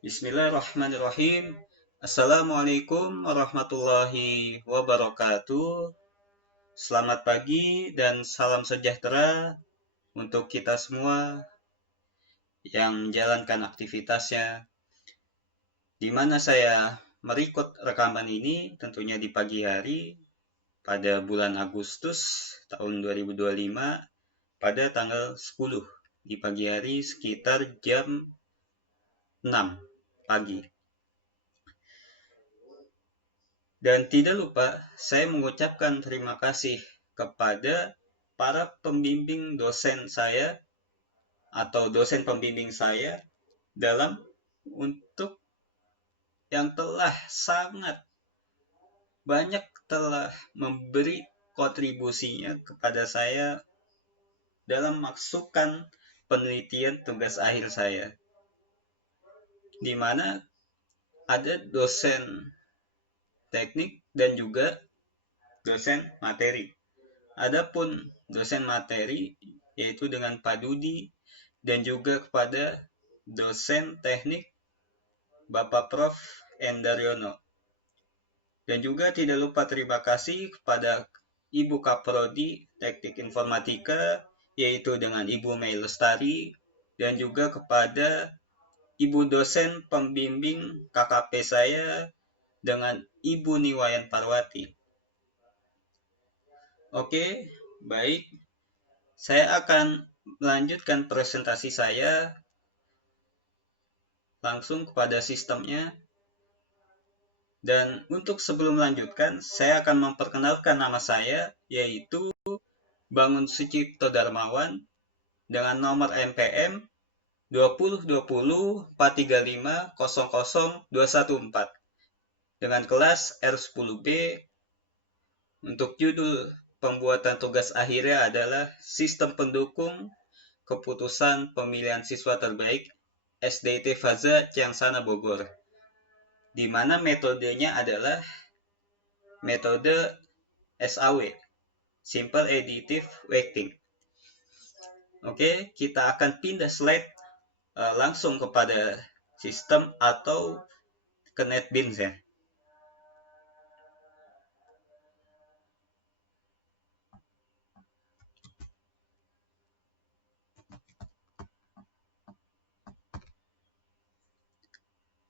Bismillahirrahmanirrahim. Assalamualaikum warahmatullahi wabarakatuh. Selamat pagi dan salam sejahtera untuk kita semua yang menjalankan aktivitasnya. Di mana saya merekod rekaman ini tentunya di pagi hari pada bulan Agustus tahun 2025 pada tanggal 10 di pagi hari sekitar jam 6 pagi. Dan tidak lupa, saya mengucapkan terima kasih kepada para pembimbing dosen saya atau dosen pembimbing saya dalam untuk yang telah sangat banyak telah memberi kontribusinya kepada saya dalam masukan penelitian tugas akhir saya, di mana ada dosen teknik dan juga dosen materi. Adapun dosen materi yaitu dengan Pak Dudi dan juga kepada dosen teknik Bapak Prof. Endaryono. Dan juga tidak lupa terima kasih kepada Ibu Kaprodi Teknik Informatika yaitu dengan Ibu Mei Lestari dan juga kepada Ibu dosen pembimbing KKP saya dengan Ibu Niwayan Parwati. Oke, baik. Saya akan melanjutkan presentasi saya langsung kepada sistemnya. Dan untuk sebelum melanjutkan, saya akan memperkenalkan nama saya, yaitu Bangun Sucipto Darmawan, dengan nomor MPM 2020-435-00214, dengan kelas R10B. Untuk judul pembuatan tugas akhirnya adalah Sistem Pendukung Keputusan Pemilihan Siswa Terbaik SDT Faza Ciangsana Bogor, di mana metodenya adalah metode SAW, Simple Additive Weighting. Oke, kita akan pindah slide langsung kepada sistem atau ke NetBeans ya.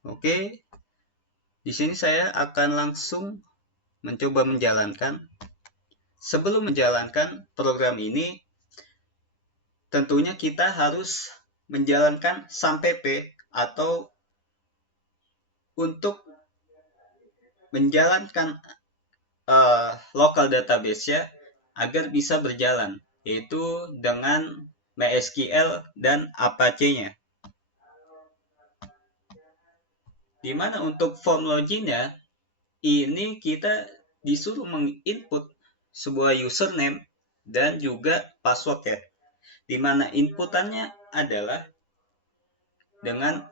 Oke, di sini saya akan langsung mencoba menjalankan. Sebelum menjalankan program ini, tentunya kita harus menjalankan SAMPP atau untuk menjalankan local database ya agar bisa berjalan, yaitu dengan MySQL dan Apache-nya. Dimana untuk form login-nya, ini kita disuruh menginput sebuah username dan juga password ya. Dimana inputannya adalah dengan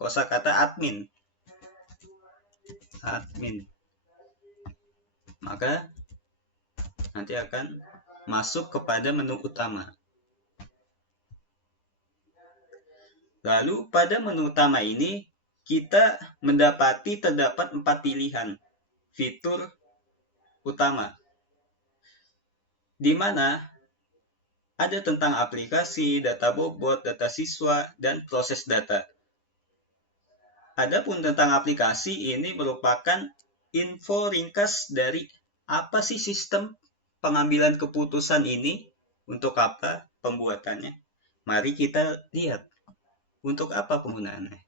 kosakata admin. Maka nanti akan masuk kepada menu utama. Lalu pada menu utama ini kita mendapati terdapat 4 pilihan fitur utama, di mana ada tentang aplikasi, data bobot, data siswa, dan proses data. Adapun tentang aplikasi ini merupakan info ringkas dari apa sih sistem pengambilan keputusan ini, untuk apa pembuatannya. Mari kita lihat untuk apa penggunaannya.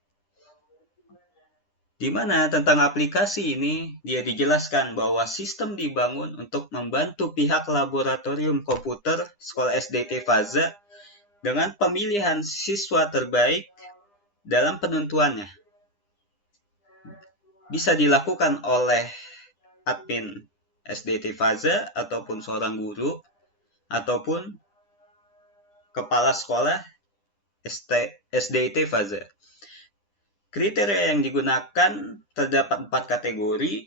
Di mana tentang aplikasi ini, dia dijelaskan bahwa sistem dibangun untuk membantu pihak laboratorium komputer Sekolah SDT Faza dengan pemilihan siswa terbaik dalam penentuannya. Bisa dilakukan oleh admin SDT Faza ataupun seorang guru ataupun kepala sekolah SDT Faza. Kriteria yang digunakan terdapat 4 kategori,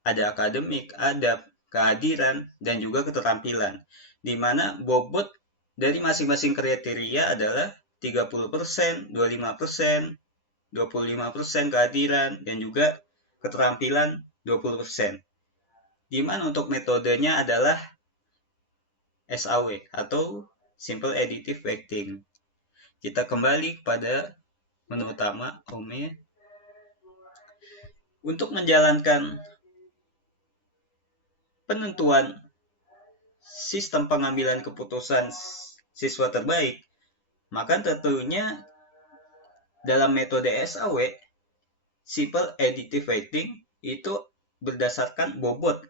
ada akademik, adab, kehadiran, dan juga keterampilan, di mana bobot dari masing-masing kriteria adalah 30%, 25%, 25% kehadiran, dan juga keterampilan 20%. Dimana untuk metodenya adalah SAW atau Simple Additive Weighting. Kita kembali kepada menu utama OME. Untuk menjalankan penentuan sistem pengambilan keputusan siswa terbaik, maka tentunya dalam metode SAW, Simple Additive Weighting, itu berdasarkan bobot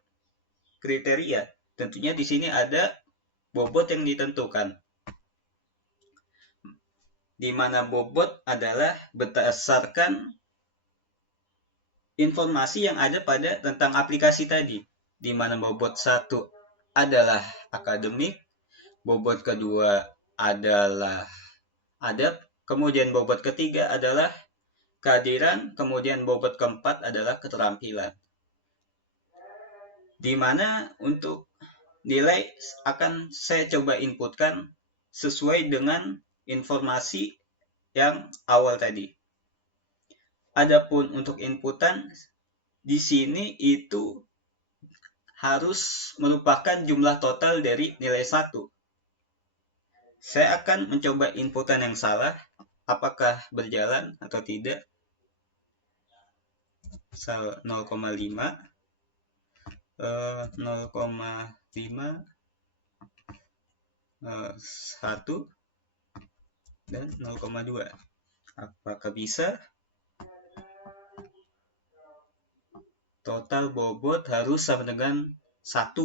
kriteria. Tentunya di sini ada bobot yang ditentukan, di mana bobot adalah berdasarkan informasi yang ada pada tentang aplikasi tadi, di mana bobot 1 adalah akademik, bobot kedua adalah adab, kemudian bobot ketiga adalah kehadiran, kemudian bobot keempat adalah keterampilan. Di mana untuk nilai akan saya coba inputkan sesuai dengan informasi yang awal tadi. Adapun untuk inputan di sini itu harus merupakan jumlah total dari nilai 1. Saya akan mencoba inputan yang salah, apakah berjalan atau tidak. 0,5, 0,5, satu, dan 0,2. Apakah bisa? Total bobot harus sama dengan 1,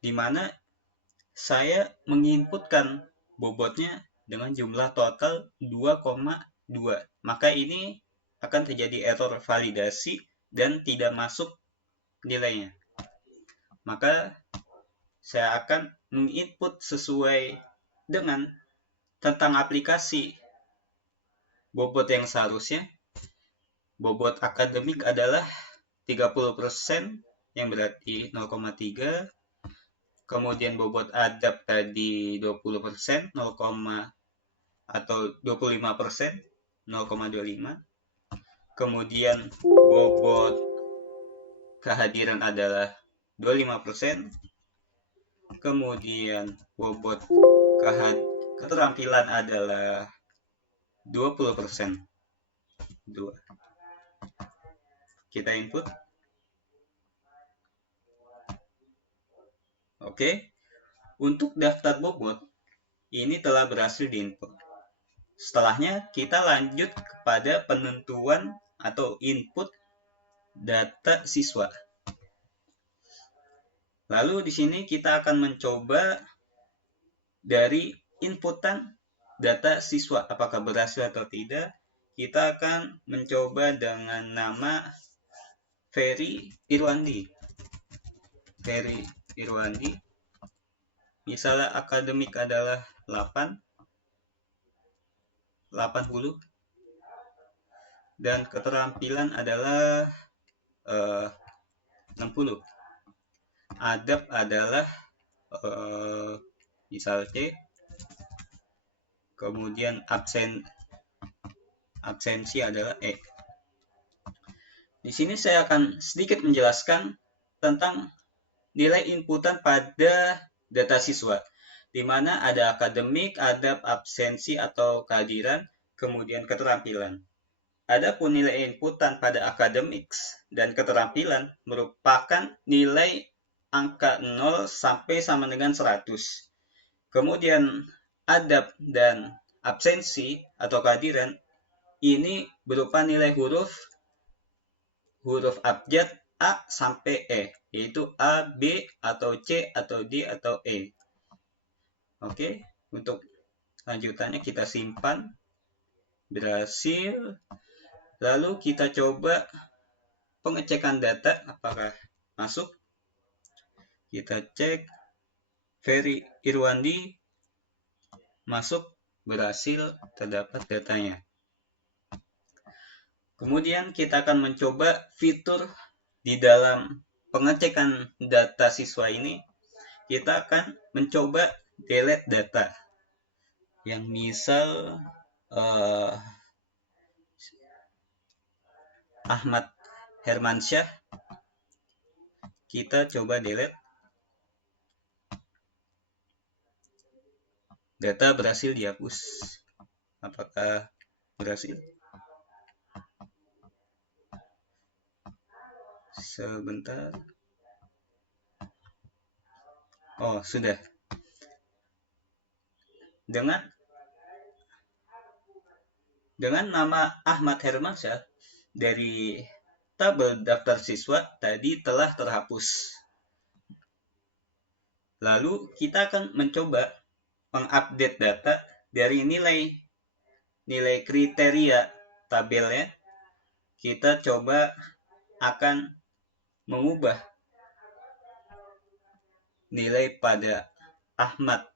di mana saya menginputkan bobotnya dengan jumlah total 2,2. Maka ini akan terjadi error validasi dan tidak masuk nilainya. Maka saya akan menginput sesuai dengan tentang aplikasi bobot yang seharusnya. Bobot akademik adalah 30%, yang berarti 0,3. Kemudian bobot adab tadi 20%, 0, atau 25%, 0,25. Kemudian bobot kehadiran adalah 25%. Kemudian bobot keterampilan adalah 20%. 2. Kita input. Oke. Untuk daftar bobot ini telah berhasil diinput. Setelahnya kita lanjut kepada penentuan atau input data siswa. Lalu di sini kita akan mencoba dari inputan data siswa apakah berhasil atau tidak. Kita akan mencoba dengan nama Ferry Irwandi. Ferry Irwandi. Misalnya akademik adalah 80, dan keterampilan adalah 60. Adab adalah misal C. Kemudian absensi adalah E. Di sini saya akan sedikit menjelaskan tentang nilai inputan pada data siswa, di mana ada akademik, adab, absensi atau kehadiran, kemudian keterampilan. Adapun nilai inputan pada akademik dan keterampilan merupakan nilai angka 0 sampai sama dengan 100. Kemudian adab dan absensi atau kehadiran ini berupa nilai huruf abjad A sampai E, yaitu A, B, atau C, atau D, atau E. Oke, untuk lanjutannya kita simpan. Berhasil. Lalu kita coba pengecekan data apakah masuk. Kita cek Ferry Irwandi masuk, berhasil, terdapat datanya. Kemudian kita akan mencoba fitur di dalam pengecekan data siswa ini. Kita akan mencoba delete data. Yang misal Ahmad Hermansyah. Kita coba delete. Data berhasil dihapus. Apakah berhasil? Sebentar. Oh, sudah. Dengan nama Ahmad Hermansyah dari tabel daftar siswa tadi telah terhapus. Lalu kita akan mencoba mengupdate data dari nilai kriteria tabelnya. Kita coba akan mengubah nilai pada Ahmad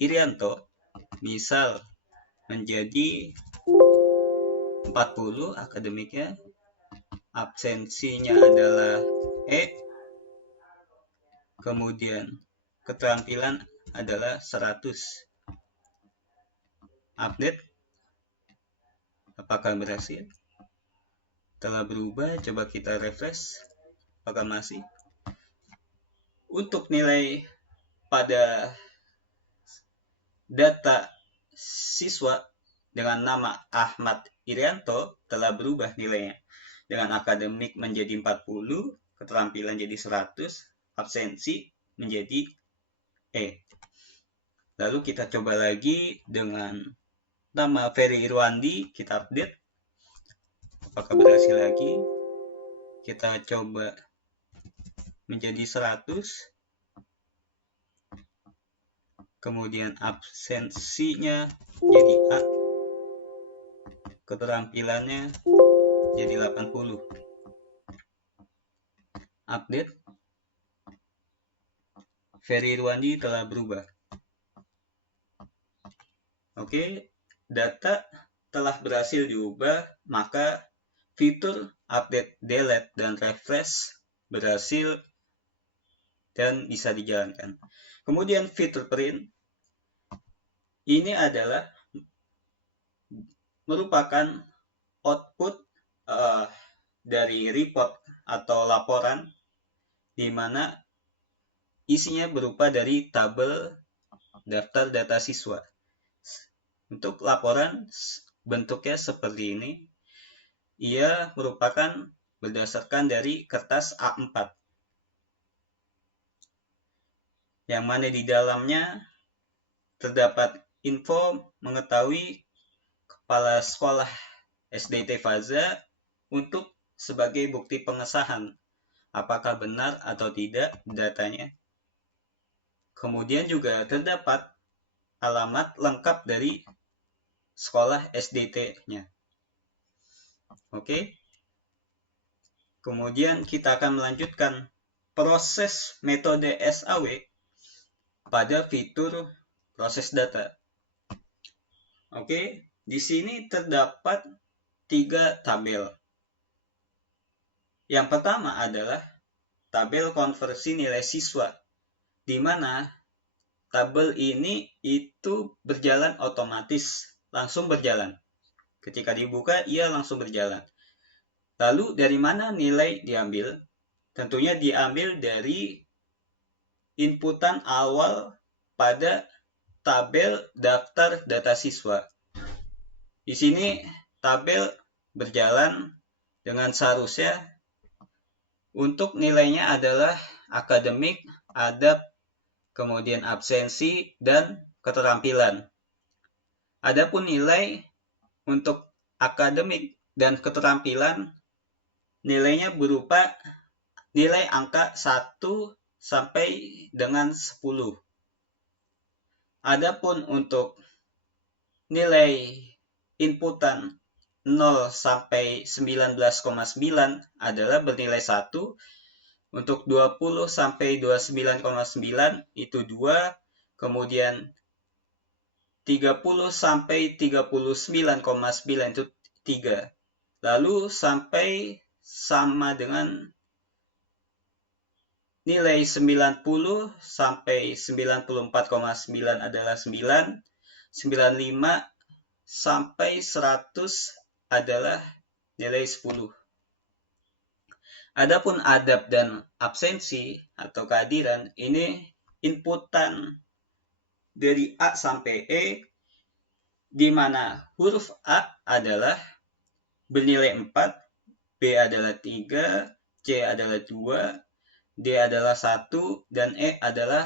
Irianto misal menjadi 40 akademiknya, absensinya adalah E, kemudian keterampilan adalah 100. Update. Apakah berhasil? Telah berubah, coba kita refresh. Apakah masih? Untuk nilai pada data siswa dengan nama Ahmad Irianto telah berubah nilainya. Dengan akademik menjadi 40, keterampilan jadi 100, absensi menjadi E. Lalu kita coba lagi dengan nama Ferry Irwandi, kita update. Apakah berhasil lagi? Kita coba menjadi 100. Kemudian absensinya jadi A. Keterampilannya jadi 80. Update. Ferry Irwandi telah berubah. Oke, data telah berhasil diubah, maka fitur update, delete, dan refresh berhasil dan bisa dijalankan. Kemudian fitur print, ini adalah merupakan output dari report atau laporan di mana isinya berupa dari tabel daftar data siswa. Untuk laporan bentuknya seperti ini. Ia merupakan berdasarkan dari kertas A4. Yang mana di dalamnya terdapat info mengetahui kepala sekolah SDT Faza untuk sebagai bukti pengesahan apakah benar atau tidak datanya. Kemudian juga terdapat alamat lengkap dari sekolah SDT-nya. Oke. Kemudian kita akan melanjutkan proses metode SAW pada fitur proses data. Oke, di sini terdapat 3 tabel. Yang pertama adalah tabel konversi nilai siswa, di mana tabel ini itu berjalan otomatis, langsung berjalan. Ketika dibuka, ia langsung berjalan. Lalu dari mana nilai diambil? Tentunya diambil dari inputan awal pada tabel daftar data siswa. Di sini tabel berjalan dengan seharusnya untuk nilainya adalah akademik, adab, kemudian absensi, dan keterampilan. Adapun nilai untuk akademik dan keterampilan, nilainya berupa nilai angka 1 sampai dengan 10. Adapun untuk nilai inputan 0 sampai 19,9 adalah bernilai 1. Untuk 20 sampai 29,9 itu 2. Kemudian 30 sampai 39,9 itu 3. Lalu sampai sama dengan nilai 90 sampai 94,9 adalah 9. 95 sampai 100 adalah nilai 10. Adapun adab dan absensi atau kehadiran ini inputan dari A sampai E, di mana huruf A adalah bernilai 4, B adalah 3, C adalah 2, D adalah 1, dan E adalah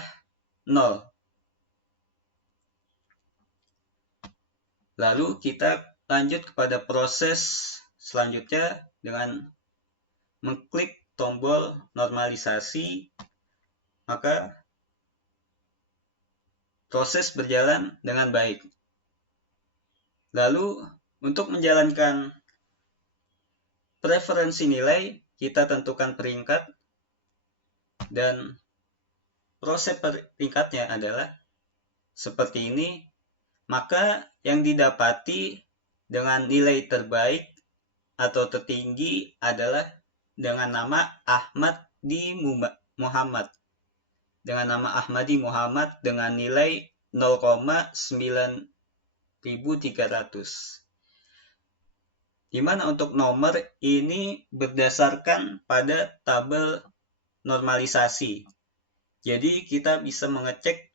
0. Lalu kita lanjut kepada proses selanjutnya dengan mengklik tombol normalisasi, maka proses berjalan dengan baik. Lalu untuk menjalankan preferensi nilai, kita tentukan peringkat, dan proses peringkatnya adalah seperti ini. Maka yang didapati dengan nilai terbaik atau tertinggi adalah dengan nama Ahmadi Muhammad. Dengan nama Ahmadi Muhammad dengan nilai 0,9300. Di mana untuk nomor ini berdasarkan pada tabel normalisasi. Jadi kita bisa mengecek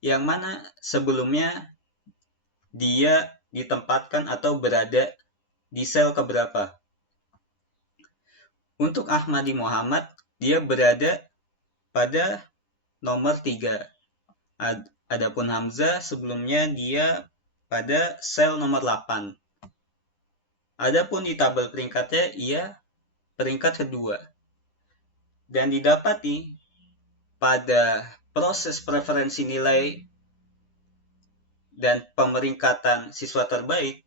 yang mana sebelumnya dia ditempatkan atau berada di sel keberapa. Untuk Ahmadi Muhammad, dia berada pada nomor 3. Adapun Hamzah sebelumnya dia pada sel nomor 8. Adapun di tabel peringkatnya ia peringkat kedua. Dan didapati pada proses preferensi nilai dan pemeringkatan siswa terbaik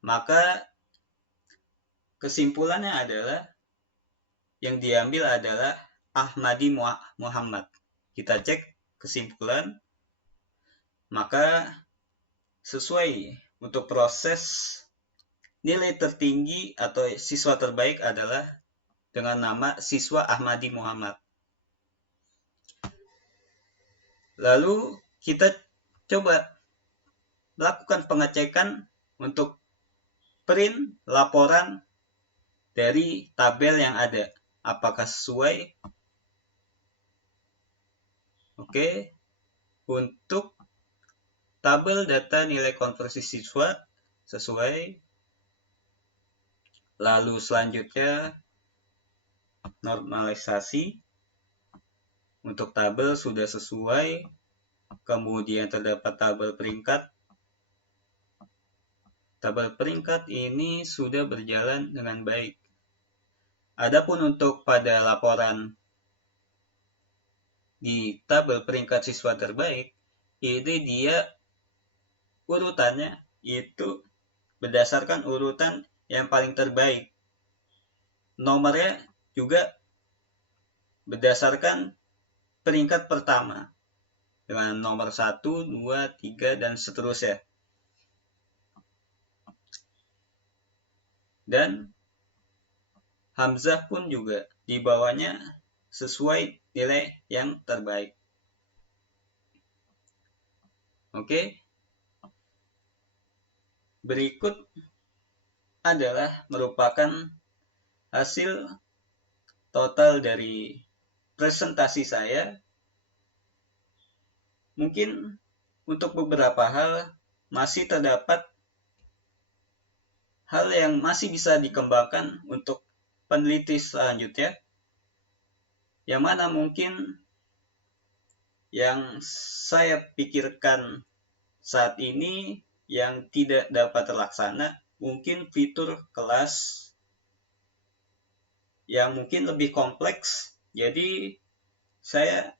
maka kesimpulannya adalah yang diambil adalah Ahmadi Muhammad. Kita cek kesimpulan, maka sesuai untuk proses nilai tertinggi atau siswa terbaik adalah dengan nama siswa Ahmadi Muhammad. Lalu kita coba lakukan pengecekan untuk print laporan dari tabel yang ada. Apakah sesuai? Oke. Untuk tabel data nilai konversi siswa sesuai. Lalu selanjutnya normalisasi. Untuk tabel sudah sesuai. Kemudian terdapat tabel peringkat. Tabel peringkat ini sudah berjalan dengan baik. Adapun untuk pada laporan di tabel peringkat siswa terbaik, ini dia urutannya itu berdasarkan urutan yang paling terbaik. Nomornya juga berdasarkan peringkat pertama dengan nomor 1, 2, 3, dan seterusnya. Dan Hamzah pun juga di bawahnya sesuai nilai yang terbaik. Oke. Berikut adalah merupakan hasil total dari presentasi saya. Mungkin untuk beberapa hal masih terdapat hal yang masih bisa dikembangkan untuk peneliti selanjutnya, yang mana mungkin yang saya pikirkan saat ini yang tidak dapat terlaksana, mungkin fitur kelas yang mungkin lebih kompleks. Jadi saya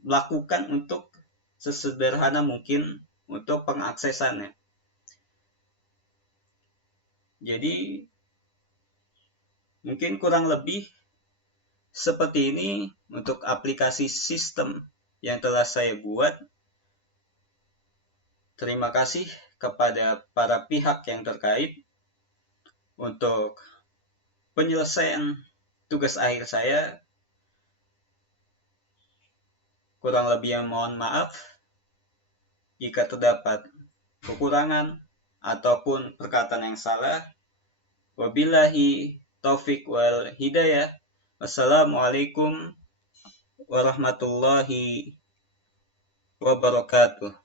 lakukan untuk sesederhana mungkin untuk pengaksesannya. Jadi mungkin kurang lebih seperti ini untuk aplikasi sistem yang telah saya buat. Terima kasih kepada para pihak yang terkait untuk penyelesaian tugas akhir saya. Kurang lebihnya mohon maaf jika terdapat kekurangan ataupun perkataan yang salah. Wabillahi taufik wal hidayah. Wassalamualaikum warahmatullahi wabarakatuh.